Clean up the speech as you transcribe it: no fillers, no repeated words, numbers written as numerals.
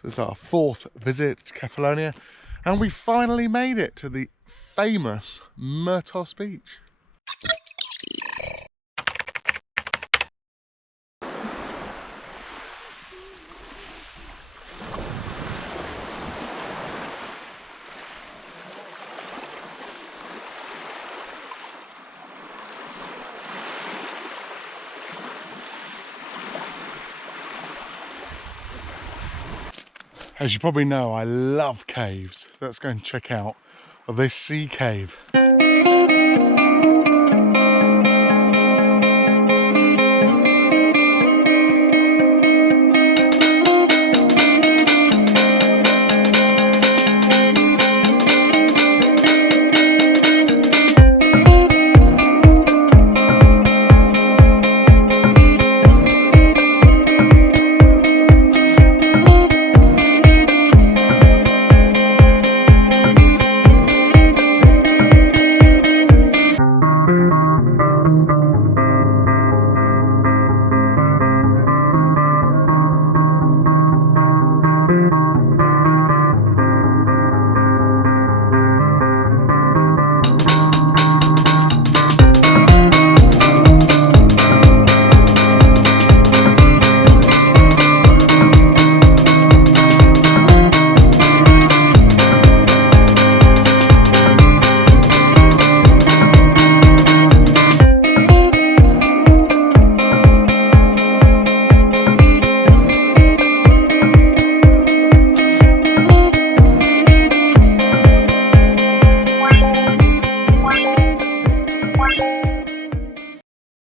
So it's our fourth visit to Kefalonia, and we finally made it to the famous Myrtos beach. As you probably know, I love caves. Let's go and check out this sea cave.